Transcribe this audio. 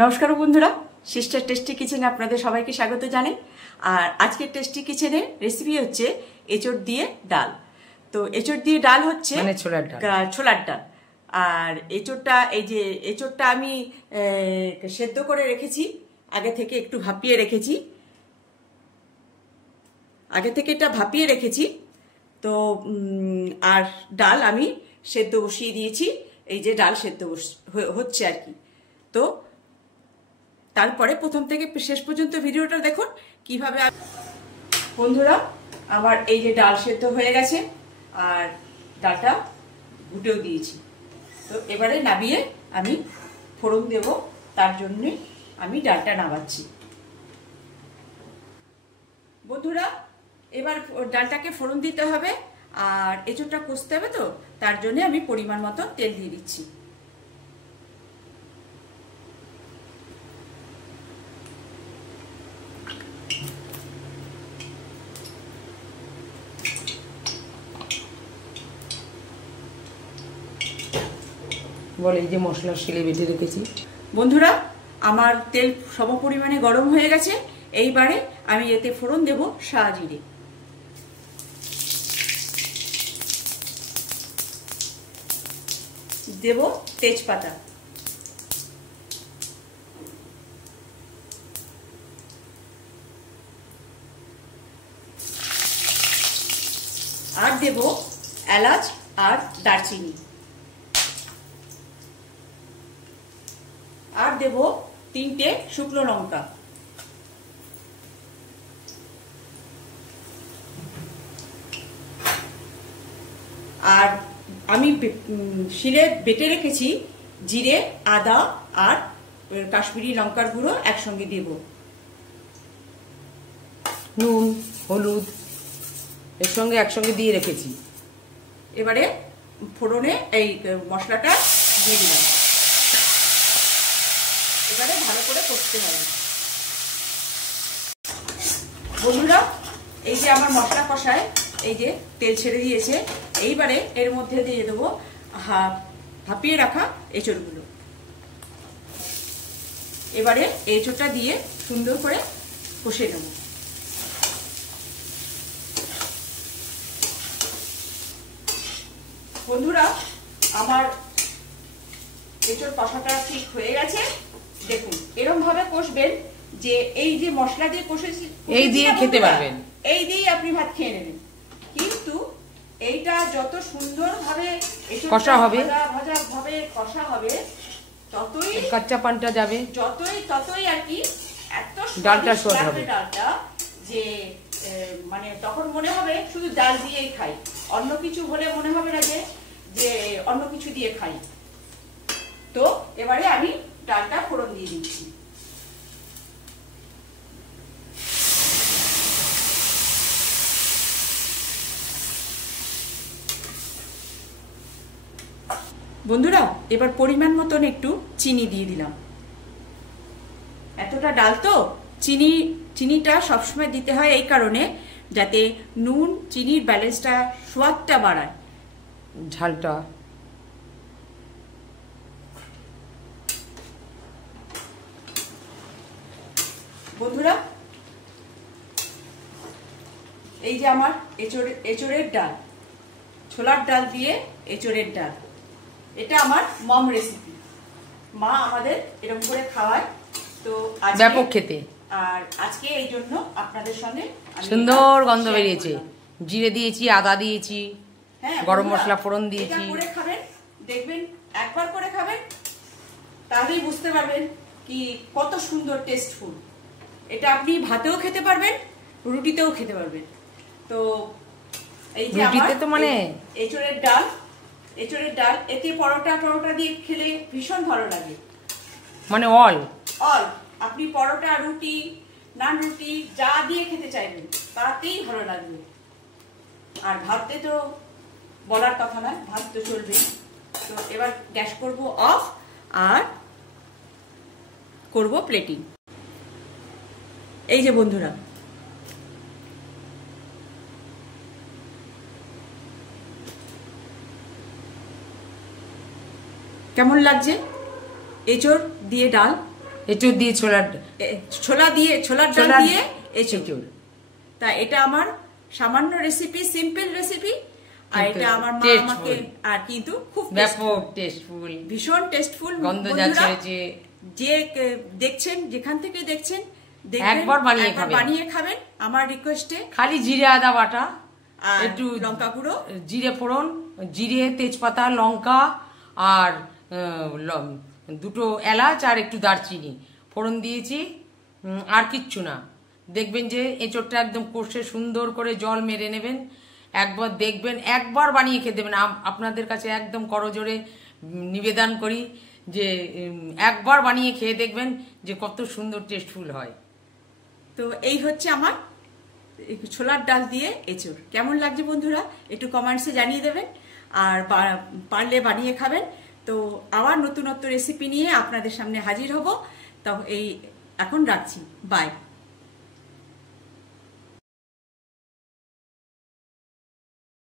নমস্কার বন্ধুরা, sister tasty কিচেনে আপনাদের সবাইকে স্বাগত জানাই। আর আজকের টেস্টি কিচেনের রেসিপি হচ্ছে এঁচোড় দিয়ে ডাল। তো এঁচোড় দিয়ে ডাল হচ্ছে মানে ছোলার ডাল। আর এঁচোড়টা আমি সেদ্ধ করে রেখেছি, আগে থেকে একটু ভাপিয়ে রেখেছি, এটা ভাপিয়ে রেখেছি। তো আর ডাল আমি সেদ্ধ বসিয়ে দিয়েছি, এই যে ডাল সেদ্ধ হচ্ছে আর কি। তো তারপরে প্রথম থেকে শেষ পর্যন্ত ভিডিওটা দেখুন কিভাবে। বন্ধুরা, আমার এই যে ডাল সেদ্ধ হয়ে গেছে আর ডালটা ঘুটেও দিয়েছি। তো এবারে নামিয়ে আমি ফোড়ন দেব, তার জন্য আমি ডালটা নামাচ্ছি। বন্ধুরা, এবার ডালটাকে ফোড়ন দিতে হবে আর এঁচোড়টা কষতে হবে, তো তার জন্য আমি পরিমাণ মতো তেল দিয়ে দিচ্ছি। বলে এই যে মশলা শিলে বেটে রেখেছি। বন্ধুরা, আমার তেল সম পরিমাণে গরম হয়ে গেছে। এইবারে আমি এতে ফোড়ন দেব শাহজিরে, দেব তেজপাতা, আর দেব এলাচ আর দারচিনি, আর দেব 3টে শুকনো লঙ্কা। আর আমি শিলে বেটে রেখেছি জিরে, আদা আর কাশ্মীরি লঙ্কার গুঁড়ো একসঙ্গে দেব। নুন, হলুদ এর সঙ্গে একসঙ্গে দিয়ে রেখেছি। এবারে ফোড়নে এই মশলাটা দিয়ে দিলাম। এবারে ভালো করে কষতে হবে। বন্ধুরা, এই যে আমার মশলা কষায় এই যে তেল ছেড়ে দিয়েছে, এইবারে এর মধ্যে দিয়ে দেবো ভাপিয়ে রাখা এঁচোড়গুলো। এবারে এঁচোড়টা দিয়ে সুন্দর করে কষে নেব। বন্ধুরা, আমার এঁচোড় কষাটা ঠিক হয়ে গেছে। দেখুন, এরকম ভাবে কষবেন যে এই যে মশলা দিয়ে কষেছি এই দিয়ে খেতে পারবেন, এই দিয়ে আপনি ভাত খেয়ে নেবেন। কিন্তু এইটা যত সুন্দরভাবে কষা হবে, ভাজা ভাবে কষা হবে, ততই কাঁচা পানটা যাবে, ততই আর কি এত ডালটা স্বাদ হবে। ডালটা যে মানে তখন মনে হবে শুধু ডাল দিয়েই খাই, অন্য কিছু হলে মনে হবে না যে অন্য কিছু দিয়ে খাই। তো এবারে আমি ডালটা ফোড়ন দিয়ে দিচ্ছি। বন্ধুরা, এবার পরিমাণ মতন একটু চিনি দিয়ে দিলাম। এতটা ডাল তো চিনিটা সবসময় দিতে হয় এই কারণে যাতে নুন চিনির ব্যালেন্সটা, স্বাদটা বাড়ায়, ঝালটা। বন্ধুরা, এই যে আমার এঁচোড়ের ডাল, ছোলার ডাল দিয়ে এঁচোড়ের ডাল, এটা আমার মম রেসিপি। মা আমাদের এরকম করে খাওয়ায়, তো ব্যাপক খেতে। আর আজকে এই জন্য আপনাদের সঙ্গে সুন্দর গন্ধ বেরিয়েছে। জিরে দিয়েছি, আদা দিয়েছি, গরম মশলা ফোড়ন দিয়েছি। এটা করে খাবেন, দেখবেন একবার করে খাবেন, তাহলেই বুঝতে পারবেন কি কত সুন্দর টেস্টফুল। এটা আপনি ভাতেও খেতে পারবেন, রুটিতেও খেতে পারবেন। তো এই যে আমার তো মানে এঁচোড়ের ডাল এতে পরোটা দিয়ে খেলে ভীষণ ভালো লাগে। মানে অল আপনি পরোটা, রুটি, নান রুটি যা দিয়ে খেতে চাইবেন তাতেই ভালো লাগবে। আর ভাতে তো বলার কথা নয়, ভাত তো চলবে। তো এবার গ্যাস করব অফ আর করব প্লেটিং। এই যে বন্ধুরা, কেমন লাগছে এঁচোড় দিয়ে ডাল? এঁচোড় দিয়ে ছোলার ডাল দিয়ে এঁচোড়। তা এটা আমার সামান্য রেসিপি, সিম্পল রেসিপি, আর এটা আমার মা আমাকে, আর কিন্তু খুব ব্যাপক টেস্টফুল, ভীষণ টেস্টফুল। গন্ধ যা ছেড়েছে, যে দেখছেন, যেখান থেকে দেখছেন, একবার বানিয়ে খাবেন আমার রিকোয়েস্টে। খালি জিরে আদা বাটা, একটু লঙ্কা গুঁড়ো, জিরে ফোড়ন, জিরে, তেজপাতা, লঙ্কা আর দুটো এলাচ আর একটু দারচিনি ফোড়ন দিয়েছি, আর কিচ্ছু না। দেখবেন যে এঁচোড়টা একদম কষে সুন্দর করে জল মেরে নেবেন, একবার দেখবেন, একবার বানিয়ে খেয়ে দেবেন। আপনাদের কাছে একদম করজোরে নিবেদন করি যে একবার বানিয়ে খেয়ে দেখবেন যে কত সুন্দর টেস্টফুল হয়। তো এই হচ্ছে আমার ছোলার ডাল দিয়ে এঁচোড়। কেমন লাগছে বন্ধুরা একটু কমেন্টসে জানিয়ে দেবেন, আর পারলে বানিয়ে খাবেন। তো আবার নতুনত্ব রেসিপি নিয়ে আপনাদের সামনে হাজির হব। তো এখন রাখছি, বাই।